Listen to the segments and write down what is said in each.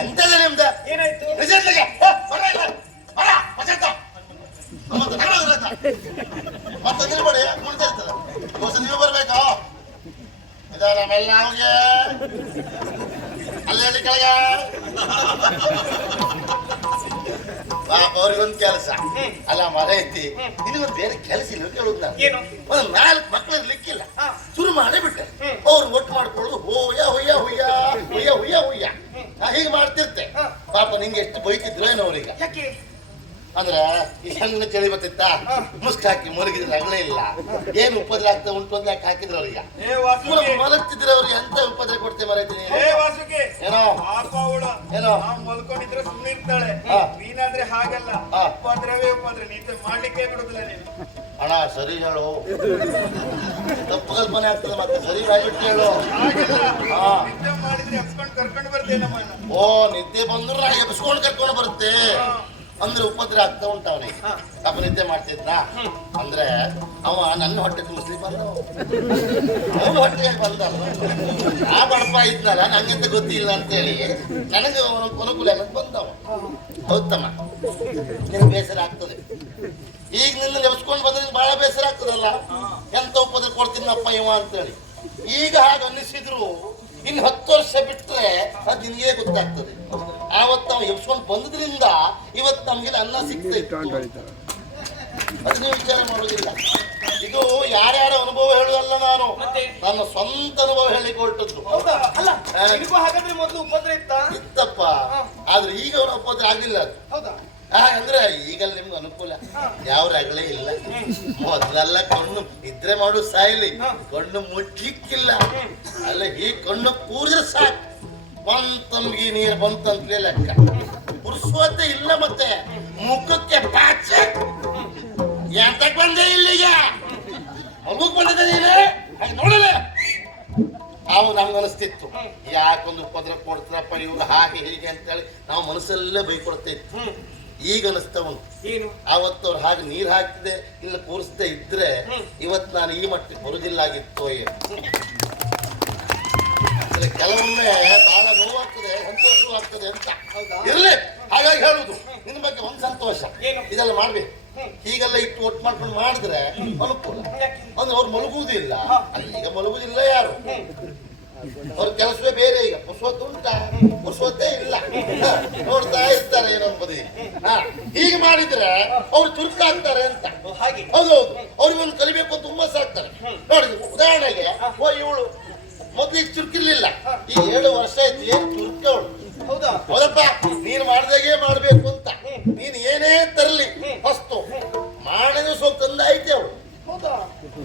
ಎಂತದ ನಿಮ್ದ? ಏನಾಯ್ತು? ರಿಸಲ್ಟ್ಗೆ ಮತ್ತೆ ನಿಲ್ಬೇಡಿ ಮುಂದೆ ಇರ್ತದೆ. ದಿವಸ ನೀವು ಬರ್ಬೇಕಾ. ನಮ್ಮೆಲ್ಲ ನಮಗೆ. ಅಲ್ಲಿ ಹೇಳಿ ಕೆಳಗೆ. ಪಾಪ ಅವ್ರಿಗೊಂದು ಕೆಲಸ. ಅಲ್ಲ ಮರ ಐತಿ. ನಿನಗೊಂದು ಬೇರೆ ಕೆಲಸ ಇಲ್ಲ ಕೇಳುದು ನಾನು ಒಂದು ನಾಲ್ಕು ಮಕ್ಳು ಇರ್ಲಿಕ್ಕಿಲ್ಲ. ಶುರು ಮಾಡೇ ಬಿಟ್ಟೆ. ಹ್ಮ್. ಅವ್ರು ಒಟ್ಟು ಮಾಡ್ಕೊಳ್ಳೋದು ಹೋಯ ಹುಯ್ಯ ಹೀಗೆ ಮಾಡ್ತಿರ್ತೆ. ಪಾಪ ನಿಂಗೆ ಎಷ್ಟು ಬೈತಿದ್ರು ಏನೋ ಅವ್ರಿಗೆ? ಯಾಕೆ? ಅಂದ್ರ ಈ ಹೆಂಗ್ ಚಳಿ ಬತ್ತಿತ್ತ? ಹಾ. ಮುಸ್ಕ್ ಹಾಕಿ ಮಲಗಿದ್ರೆ ರಗಳೇ ಇಲ್ಲ. ಏನ್ ಉಪದ್ರ ಆಗ್ತಾ ಉಂಟು ಅಂತ ಯಾಕೆ ಹಾಕಿದ್ರು ಅವ್ರಿಗೆ? ಮಲಗ್ತಿದ್ರೆ ಅವ್ರಿಗೆ ಎಂತ ಉಪದ್ರ ಕೊಡ್ತೇ ಮರೈತೀನಿ ಏ ವಾಸುಕಿ. ಏನೋ? ಏನೋ? ಮಲ್ಕೊಂಡಿದ್ರೆ ಸುಮ್ಮನೆ ಇರ್ತಾಳೆ. ನೀನಾದ್ರೆ ಹಾಗಲ್ಲ. ಉಪದ್ರವೇ ಉಪದ್ರ. ನೀತೆ ಮಾಡ್ಲಿಕ್ಕೆ ಬಿಡುದಿಲ್ಲ ನೀನು? ಅಣ್ಣ ಸರಿ ಹೇಳು. ತಪ್ಪು ಕಲ್ಪನೆ ಆಗ್ತದೆ ಮತ್ತೆ. ಸರಿ ಹೇಳು. ಹಾ. ಓ ನಿದ್ದೆ ಬಂದ್ರೆ ನಾ ಎಬ್ಸ್ಕೊಂಡು ಕರ್ಕೊಂಡು ಬರುತ್ತೆ. ಅಂದ್ರೆ ಉಪದ್ರ ಆಗ್ತಾ ಉಂಟ ಅವನಿಗೆ. ಪಾಪ ನಿದ್ದೆ ಮಾಡ್ತಿದ್ನ? ಅಂದ್ರೆ ಅವ ನನ್ನ ಹೊಟ್ಟೆ ತುಂಬಿಸ್ಲಿ ಬಂದ. ಅವನ ಹೊಟ್ಟೆಗೆ ಬಂದಲ್ಲ? ಆ ಬಡಪ ಇದ್ನಲ್ಲ ನಂಗಂತ ಗೊತ್ತಿಲ್ಲ ಅಂತೇಳಿ. ನನಗೆ ಅವನ ಅನ್ನೋದು ಬಂದವ. ಹೌದಮ್ಮ ನಿನಗೆ ಬೇಸರ ಆಗ್ತದೆ. ಈಗ ನಿನ್ನ ಎಬ್ಸ್ಕೊಂಡು ಬಂದ್ರೆ ಬಹಳ ಬೇಸರ ಆಗ್ತದಲ್ಲ? ಎಂತ ಉಪದ್ರ ಕೊಡ್ತೀನಪ್ಪ ಇವ ಅಂತೇಳಿ. ಈಗ ಹಾಗೆ ಅನ್ನಿಸಿದ್ರು ಇನ್ನು ಹತ್ತು ವರ್ಷ ಬಿಟ್ಟರೆ ಅದು ನಿನಗೆ ಗೊತ್ತಾಗ್ತದೆ. ಆವತ್ತು ನಾವು ಎಬ್ಸ್ಕೊಂಡು ಬಂದ್ರಿಂದ ಇವತ್ತು ನಮ್ಗೆ ಅನ್ನ ಸಿಗ್ತದೆ. ಅದು ನೀವು ವಿಚಾರ ಮಾಡೋದಿಲ್ಲ ಇದು ಯಾರ್ಯಾರ ಅನುಭವ ಹೇಳುದಲ್ಲ ನಾನು. ನನ್ನ ಸ್ವಂತ ಅನುಭವ ಹೇಳಿಕ್ಕೆ ಹೊರಟದ್ದು. ಹೌದಾ? ಅಲ್ಲ ಹಾ. ಹಾಗಾದ್ರೆ ಮೊದಲು ಉಪದ್ರ ಇತ್ತ? ಇತ್ತಪ್ಪ. ಆದ್ರೆ ಈಗ ಅವನ ಉಪದ್ರ ಆಗಿಲ್ಲ ಅದು. ಹೌದಾ? ಹಾಗಂದ್ರೆ ಈಗಲ್ಲ ನಿಮ್ಗೆ ಅನುಕೂಲ. ಯಾವ ರಗಳೇ ಇಲ್ಲ. ಮೊದಲೆಲ್ಲ ಕಣ್ಣು ಇದ್ರೆ ಮಾಡು ಸಾಯಿಲಿ. ಕಣ್ಣು ಮುಟ್ಲಿಕ್ಕಿಲ್ಲ ಅಲ್ಲ, ಈ ಕಣ್ಣು ಕೂರಿದ್ರೆ ಸಾಕು. ಬಂತಮ್ಗಿ ನೀರು ಬಂತಂತಲೇ ಲೆಕ್ಕ. ಪುರುಷೋತೆ ಇಲ್ಲ ಮತ್ತೆ. ಮುಖಕ್ಕೆ ಪಾಚ ಎಂತಕ್ ಬಂದೆ ಇಲ್ಲಿಗೆ? ಮಗುಕ್ ಬಂದಿದೆ ನೀನು? ಹಾಗೆ ನೋಡಲ್ಲ ನಾವು ನಮ್ಗೆ ಅನಿಸ್ತಿತ್ತು. ಯಾಕೊಂದು ಉಪದ್ರ ಕೊಡ್ತಾರಪ್ಪ ಇವ್ರು ಹಾಗೆ ಹೀಗೆ ಅಂತೇಳಿ ನಾವು ಮನಸ್ಸಲ್ಲೇ ಬೈಕೊಡ್ತಿತ್ತು ಈಗ ಅನಿಸ್ತಾ ಉಂಟು. ಏನು? ಆವತ್ತು ಅವ್ರು ಹಾಗೆ ನೀರು ಹಾಕಿದೆ ಇಲ್ಲ ಕೂರಿಸದೆ ಇದ್ರೆ ಇವತ್ತು ನಾನು ಈ ಮಟ್ಟಿಗೆ ಬರುದಿಲ್ಲ ಆಗಿತ್ತು ಕೆಲವೊಮ್ಮೆ ಬಹಳ ನೋವಾಗ್ತದೆ ಸಂತೋಷವೂ ಆಗ್ತದೆ ಅಂತ? ಇರ್ಲಿ ಹಾಗಾಗಿ ಹೇಳುದು. ನಿನ್ನ ಬಗ್ಗೆ ಒಂದು ಸಂತೋಷ? ಇದೆಲ್ಲ ಮಾಡ್ಬೇಕು. ಹೀಗೆಲ್ಲ ಇಟ್ಟು ಒಟ್ಟು ಮಾಡ್ಕೊಂಡು ಮಾಡಿದ್ರೆ ಅನುಕೂಲ? ಅಂದ್ರೆ ಅವ್ರು ಮಲಗುವುದಿಲ್ಲ. ಅಲ್ಲಿ ಈಗ ಮಲಗುದಿಲ್ಲ ಯಾರು? ಅವ್ರ ಕೆಲಸವೇ ಬೇರೆ ಈಗ. ಪುಸ್ವತ್ತು ಉಂಟಾ? ಪುಸ್ವತ್ತೇ ನೋಡ್ತಾ ಇರ್ತಾರೆ ಏನೋ ಬದಿ ಹೀಗೆ ಮಾಡಿದ್ರೆ ಅವ್ರು ಚುರುಕಾಗ್ತಾರೆ ಅಂತ. ಹೌದೌದು ಅವ್ರಿಗೆ ಒಂದು ಕಲಿಬೇಕು ಅಂತ ತುಂಬಾ ಸಾಕ್ತಾರೆ ನೋಡಿ ಉದಾಹರಣೆಗೆ ಓ ಇವಳು ಮೊದ್ಲಿಗೆ ಚುರುಕಿರ್ಲಿಲ್ಲ. ಈ ಏಳು ವರ್ಷ ಆಯ್ತು ಏನ್ ಚುರುಕವಳು ಹೌದಾ? ಹೌದಪ್ಪ ನೀನ್ ಮಾಡ್ದಾಗೆ ಮಾಡ್ಬೇಕು ಅಂತ. ನೀನ್ ಏನೇ ತರಲಿ ಫಸ್ಟು. ಮಾಡಿದ್ರೆ ಸ್ವಲ್ಪ ತಂದ ಐತೆ ಅವಳು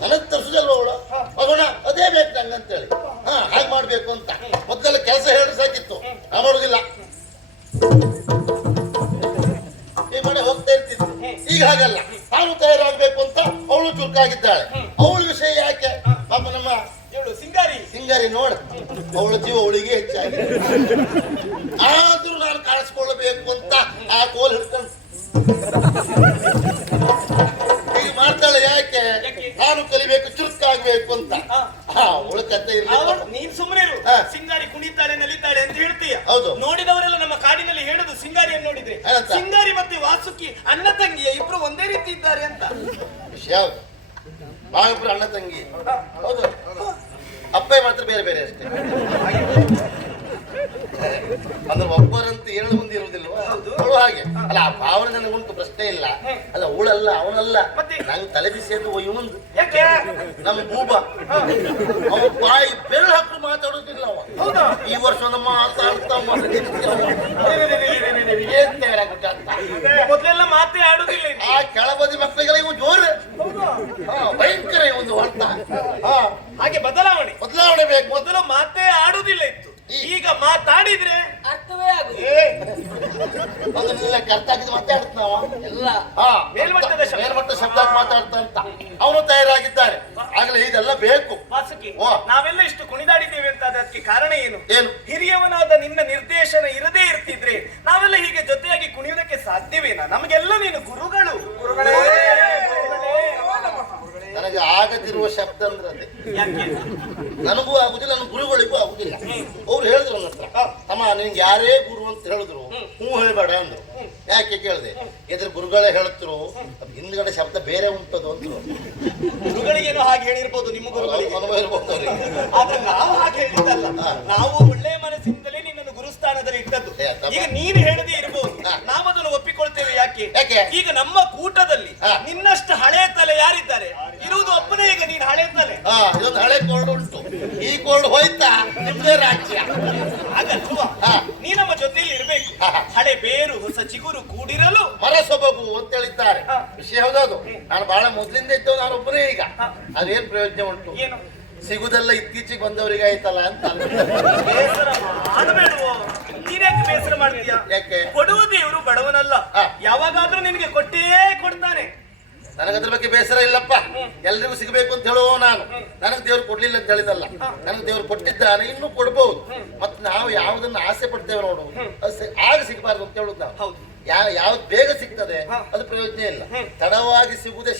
ನನಗ್ ತರ್ಸುದಲ್ವ ಅವಳು? ಮಗಣ ಅದೇ ಬೇಕು ನಂಗಂತೇಳಿ. ಹಾ ಹಾಗೆ ಮಾಡ್ಬೇಕು ಅಂತ. ಅವಳ ವಿಷಯ ಯಾಕೆ? ಪಾಪ ನಮ್ಮ ಏಳು ಸಿಂಗಾರಿ. ಸಿಂಗಾರಿ ನೋಡ ಅವಳ ಜೀವ ಅವಳಿಗೆ ಹೆಚ್ಚಾಗಿ ಆದ್ರೂ ನಾನು ಕಾಣಿಸ್ಕೊಳ್ಬೇಕು ಅಂತ ಆ ಕೋಲ್ ಹಿಡ್ಕೊಂಡು. ಈಗ ಮಾಡ್ತಾಳೆ ಯಾಕೆ? ನಾನು ಕಲಿಬೇಕು ಚುರುಕಾಗ್ಬೇಕು ಅಂತ. ಅವಳ ಕತೆ ಇಲ್ಲ ನೀನ್ ಸುಮ್ಮನೆ. ಸಿಂಗಾರಿ ಕುಣಿತಾಳೆ ನಲಿತಾಳೆ ಅಂತ ಹೇಳ್ತೀಯ? ಹೌದು. ನೋಡಿದವರೆಲ್ಲ ನಮ್ಮ ಕಾಡಿನಲ್ಲಿ ಹೇಳುದು ಸಿಂಗಾರಿಯನ್ನು ನೋಡಿದ್ರೆ. ಸಿಂಗಾರಿ ಮತ್ತೆ ವಾಸುಕಿ ಅಣ್ಣ ತಂಗಿಯ ಇಬ್ರು ಒಂದೇ ರೀತಿ ಇದ್ದಾರೆ ಅಂತ. ವಿಷಯ ನಾವಿಬ್ರು ಅಣ್ಣ ತಂಗಿ ಹೌದು ಅಪ್ಪ ಮಾತ್ರ ಬೇರೆ ಬೇರೆ ಅಷ್ಟೇ ಅಂದ್ರೆ ಒಬ್ಬರಂತ ಏಳು ಮುಂದೆ ಇರುವುದಿಲ್ವಾ. ಅವಳು ಹಾಗೆ ಅಲ್ಲ ಆ ಭಾವನೆ ನನಗೆ ಉಂಟು ಪ್ರಶ್ನೆ ಇಲ್ಲ ಅಲ್ಲ ಅವಳಲ್ಲ ಅವನಲ್ಲ? ನಂಗೆ ತಲೆ ಬಿಸಿ ಅದು ಇವನೊಂದು ಯಾಕೆ ನಮ್ಮ ಬೂಬ ಅವ್ ಬಾಯಿ ಬೆರಳು ಹಾಕಿ ಮಾತಾಡುದಿಲ್ಲ ಅವ ಹೌದಾ ಈ ವರ್ಷ ನಮ್ಮ ಮಾತಾಡ್ತಾ ಮಾತಾಡ್ತಾ ತಯಾರಾಗುತ್ತೆ ಅಂತ ಮೊದ್ಲೆಲ್ಲ ಮಾತೇ ಆಡುದಿಲ್ಲ ಆ ಕೆಳಬದಿ ಮಕ್ಕಳಿಗೆಲ್ಲ ಇವು ಜೋರು ಭಯಂಕರ ಒಂದು ವರ್ತ. ಹಾ. ಹಾಗೆ ಬದಲಾವಣೆ. ಬದಲಾವಣೆ ಬೇಕು. ಮೊದಲು ಮಾತೇ ಆಡುದಿಲ್ಲ ಇತ್ತು. ಈಗ ಮಾತಾಡಿದ್ರೆ ಅರ್ಥವೇ ಆಗುತ್ತೆ ಕರ್ತಾಗಿದ್ದು ಮಾತಾಡುತ್ತ ನಾವು. ಎಲ್ಲ. ಹಾ ಮೇಲ್ಮಟ್ಟದ ಶಬ್ದ. ಮೇಲ್ಮಟ್ಟ ಶಬ್ದ ಮಾತಾಡ್ತಾ ಅಂತ. ಅವನು ತಯಾರಾಗಿದ್ದಾರೆ. ಆಗಲೇ ಇದೆಲ್ಲ ಬೇಕು. ವಾಸುಕಿ. ನಾವೆಲ್ಲ ಇಷ್ಟು ಕುಣಿದಾಡಿದ್ದೇವೆ ಅಂತ ಅದಕ್ಕೆ ಕಾರಣ ಏನು? ಏನು? ಹಿರಿಯವನಾದ ನಿನ್ನ ನಿರ್ದೇಶನ ಇರದೇ ಇರ್ತಿದ್ರೆ ನಾವೆಲ್ಲ ಹೀಗೆ ಜೊತೆಯಾಗಿ ಕುಣಿಯೋದಕ್ಕೆ ಸಾಧ್ಯವೇನಾ? ನಮಗೆಲ್ಲ ನೀನು ಗುರುಗಳು ಗುರುಗಳೇ ನನಗೆ ಆಗದಿರುವ ಶಬ್ದ ಅಂದ್ರೆ ಅದೇ. ನನಗೂ ಆಗುದಿಲ್ಲ ನನ್ನ ಗುರುಗಳಿಗೂ ಆಗುದಿಲ್ಲ. ಅವ್ರು ಹೇಳಿದ್ರು ನನ್ನ ಹತ್ರ. ತಮ್ಮ ನಿನ್ಗೆ ಯಾರೇ ಗುರು ಅಂತ ಹೇಳಿದ್ರು ಹ್ಞೂ ಹೇಳ್ಬೇಡ ಅಂದ್ರು. ಯಾಕೆ ಕೇಳಿದೆ? ಇದ್ರ ಗುರುಗಳೇ ಹೇಳ್ತಿರು ಹಿಂದ್ಗಡೆ ಶಬ್ದ ಬೇರೆ ಉಂಟದು ಅಂತ ಗುರುಗಳಿಗೇನೋ ಹಾಗೆ ಹೇಳಿರ್ಬೋದು ನಿಮ್ಮ ಗುರುಗಳಿಗೆ. ಅನುಭವ ಇರ್ಬೋದು ಅವ್ರಿಗೆ. ಆದ್ರೆ ನಾವು ಹಾಗೆ ಹೇಳಿದ್ದಲ್ಲ. ನಾವು ಒಳ್ಳೆ ಮನಸ್ಸಿನಿಂದಲೇ ನಿನ್ನನ್ನು ಗುರುಸ್ಥಾನದಲ್ಲಿ ಇಟ್ಟದ್ದು. ಈಗ ನೀನು ಹೇಳದೇ ಇರಬಹುದು ನಾವದನ್ನು ನಾವು ಅದನ್ನು ಒಪ್ಪಿಕೊಳ್ತೇವೆ ಯಾಕೆ? ಈಗ ನಮ್ಮ ಕೂಟದಲ್ಲಿ. ನಿನ್ನಷ್ಟು ಹಳೆ ತಲೆ ಯಾರಿದ್ದಾರೆ ಒಬ್ಬನೇ ಈಗ ನೀನು ಹಳೆ ತಲೆ ಹಾ ಇದೊಂದು ಹಳೆ ಕೋರ್ಡ್ ಉಂಟು. ಈ ಕೋರ್ಡ್ ಹೋಯ್ತಾ ನಿಮ್ದೇ ರಾಜ್ಯ. ಹಾಗಲ್ವಾ? ಹಾ. ನೀ ನಮ್ಮ ಜೊತೆಯಲ್ಲಿ ಇರ್ಬೇಕು. ಹಾ. ಹಳೆ ಬೇರು ಹೊಸ ಚಿಗುರು ಕೂಡಿರಲು. ಮರ ಸೊಬಗು ಅಂತ ಹೇಳಿದ್ದಾರೆ. ಹಾ. ವಿಷಯ ಹೌದೌದು. ನಾನು ಬಹಳ ಮೊದ್ಲಿಂದ ಇದ್ದವ್ ನಾನು ಒಬ್ಬನೇ ಈಗ. ಅದೇನ್ ಪ್ರಯೋಜನ ಉಂಟು? ಏನು? ಸಿಗುದೆಲ್ಲ ಇತ್ತೀಚೆಗೆ ಬಂದವರಿಗೆ ಆಯ್ತಲ್ಲ ಅಂತ. ಬೇಸರ ಮಾಡಬೇಡುವೋ? ನೀನ್ಯಾಕೆ ಬೇಸರ ಮಾಡ್ತೀಯ? ಯಾಕೆ? ಕೊಡುವ ದೇವರು ಬಡವನಲ್ಲ. ಹಾ. ಯಾವಾಗಾದ್ರೂ ನಿನಗೆ ಕೊಟ್ಟೇ ಕೊಡ್ತಾನೆ. ನನಗದ್ರ ಬಗ್ಗೆ ಬೇಸರ ಇಲ್ಲಪ್ಪ. ಎಲ್ರಿಗೂ ಸಿಗಬೇಕು ಅಂತ ಹೇಳುವ ನಾನು. ನನಗೆ ದೇವ್ರು ಕೊಡ್ಲಿಲ್ಲ ಅಂತ ಹೇಳಿದಲ್ಲ. ನನಗೆ ದೇವ್ರು ಕೊಟ್ಟಿದ್ದಾನೆ ಇನ್ನು ಕೊಡ್ಬಹುದು ಮತ್ತೆ ನಾವು ಯಾವುದನ್ನ ಆಸೆ ಪಡ್ತೇವೆ ನೋಡು. ಆಗ ಸಿಗಬಾರ್ದು ಅಂತ ಹೇಳುದು ನಾವು. ಹೌದು. ಯಾವ ಯಾವ್ದು ಬೇಗ ಸಿಗ್ತದೆ. ಅದು ಪ್ರಯೋಜನ ಇಲ್ಲ. ತಡವಾಗಿ ಸಿಗುವುದೇ